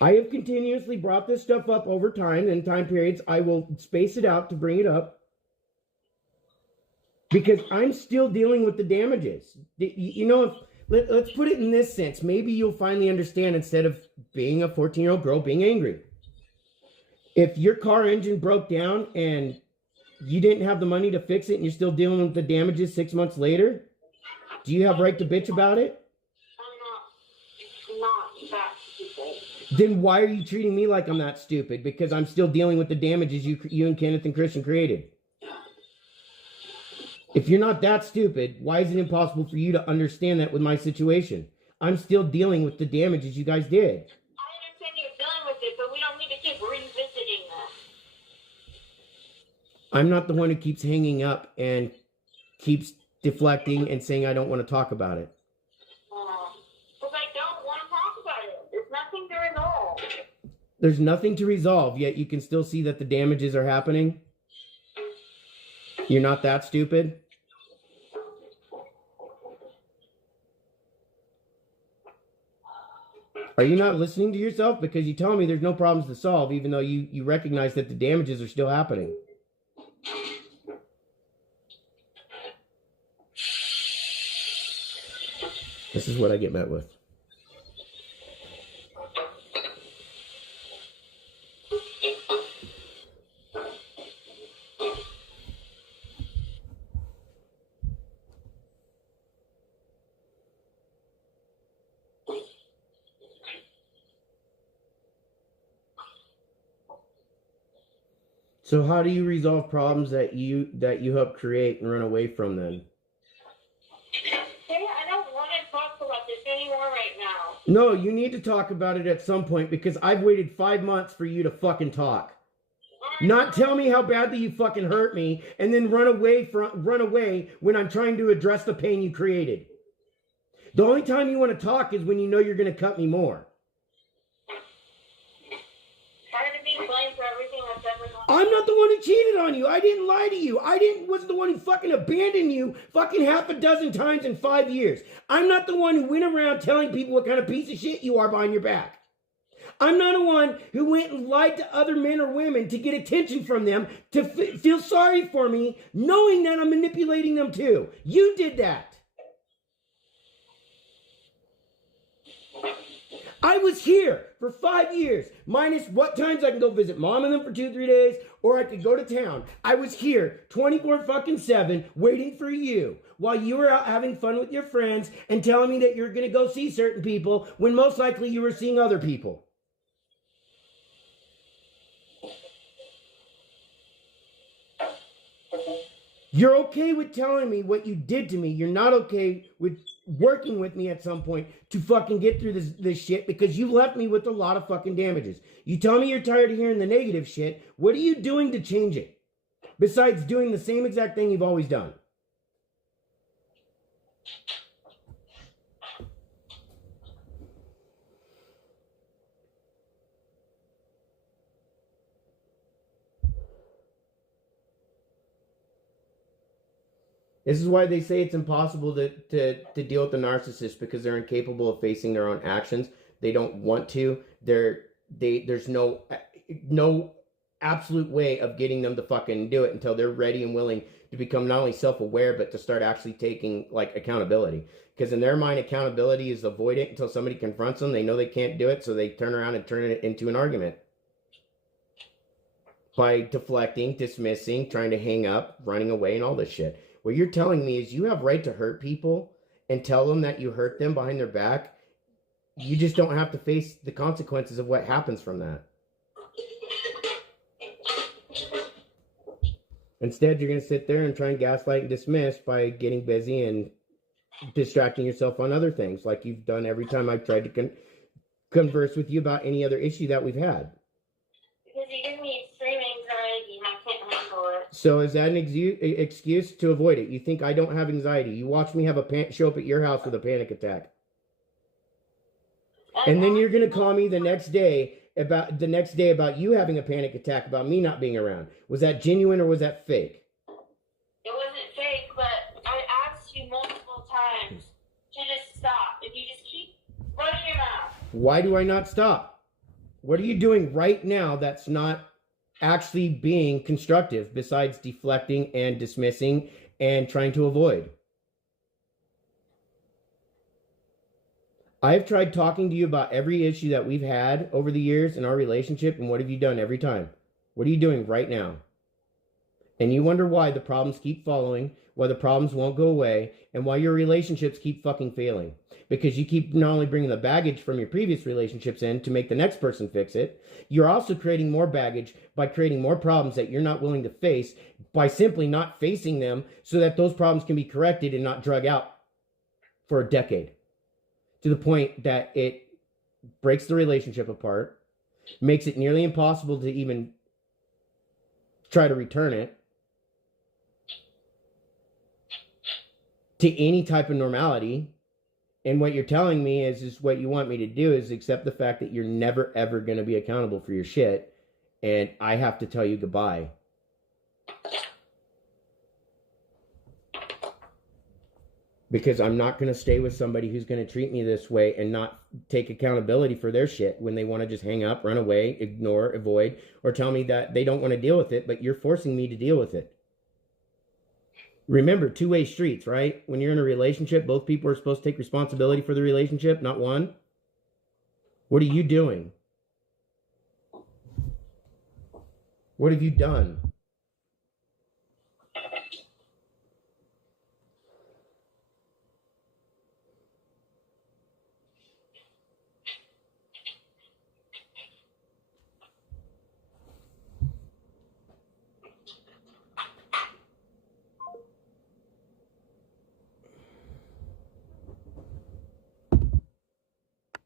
I have continuously brought this stuff up over time, and time periods. I will space it out to bring it up because I'm still dealing with the damages. You know, let's put it in this sense. Maybe you'll finally understand instead of being a 14-year-old girl being angry. If your car engine broke down and you didn't have the money to fix it and you're still dealing with the damages 6 months later, do you have right to bitch about it? I'm not that stupid. Then why are you treating me like I'm that stupid? Because I'm still dealing with the damages you and Kenneth and Christian created. If you're not that stupid, why is it impossible for you to understand that with my situation? I'm still dealing with the damages you guys did. I understand you're dealing with it, but we don't need to keep revisiting this. I'm not the one who keeps hanging up and keeps deflecting and saying I don't want to talk about it. Because I don't want to talk about it. There's nothing to resolve. There's nothing to resolve, yet you can still see that the damages are happening. You're not that stupid? Are you not listening to yourself? Because you tell me there's no problems to solve, even though you recognize that the damages are still happening. This is what I get met with. So how do you resolve problems that you help create and run away from then? Hey, I don't want to talk about this anymore right now. No, you need to talk about it at some point because I've waited 5 months for you to fucking talk. Not tell me how badly you fucking hurt me and then run away when I'm trying to address the pain you created. The only time you want to talk is when you know you're going to cut me more. Trying to be blamed for everything that's ever gone. I'm not the one who cheated on you. I didn't lie to you. Wasn't the one who fucking abandoned you fucking half a dozen times in 5 years. I'm not the one who went around telling people what kind of piece of shit you are behind your back. I'm not the one who went and lied to other men or women to get attention from them, to feel sorry for me, knowing that I'm manipulating them too. You did that. I was here for 5 years, minus what times I can go visit mom and them for 2-3 days, or I could go to town. I was here 24-7 waiting for you while you were out having fun with your friends and telling me that you're going to go see certain people when most likely you were seeing other people. You're okay with telling me what you did to me. You're not okay with working with me at some point to fucking get through this shit because you left me with a lot of fucking damages. You tell me you're tired of hearing the negative shit. What are you doing to change it? Besides doing the same exact thing you've always done. This is why they say it's impossible to deal with the narcissist, because they're incapable of facing their own actions. They don't want to. There's no absolute way of getting them to fucking do it until they're ready and willing to become not only self-aware, but to start actually taking like accountability. Because in their mind, accountability is avoid it until somebody confronts them. They know they can't do it, so they turn around and turn it into an argument. By deflecting, dismissing, trying to hang up, running away, and all this shit. What you're telling me is you have right to hurt people and tell them that you hurt them behind their back. You just don't have to face the consequences of what happens from that. Instead, you're going to sit there and try and gaslight and dismiss by getting busy and distracting yourself on other things, like you've done every time I've tried to converse with you about any other issue that we've had. Because you give me extreme anxiety and I can't handle it. So is that an excuse to avoid it? You think I don't have anxiety? You watch me have show up at your house with a panic attack. And then you're going to call me the next day about you having a panic attack about me not being around. Was that genuine or was that fake? It wasn't fake, but I asked you multiple times to just stop. If you just keep running your mouth. Why do I not stop? What are you doing right now that's not actually being constructive besides deflecting and dismissing and trying to avoid? I've tried talking to you about every issue that we've had over the years in our relationship, and what have you done every time? What are you doing right now? And you wonder why the problems keep following, why the problems won't go away, and why your relationships keep fucking failing. Because you keep not only bringing the baggage from your previous relationships in to make the next person fix it, you're also creating more baggage by creating more problems that you're not willing to face by simply not facing them so that those problems can be corrected and not drug out for a decade. To the point that it breaks the relationship apart, makes it nearly impossible to even try to return it to any type of normality. And what you're telling me is what you want me to do is accept the fact that you're never ever going to be accountable for your shit, and I have to tell you goodbye. Because I'm not going to stay with somebody who's going to treat me this way and not take accountability for their shit when they want to just hang up, run away, ignore, avoid, or tell me that they don't want to deal with it, but you're forcing me to deal with it. Remember, two-way streets, right? When you're in a relationship, both people are supposed to take responsibility for the relationship, not one. What are you doing? What have you done?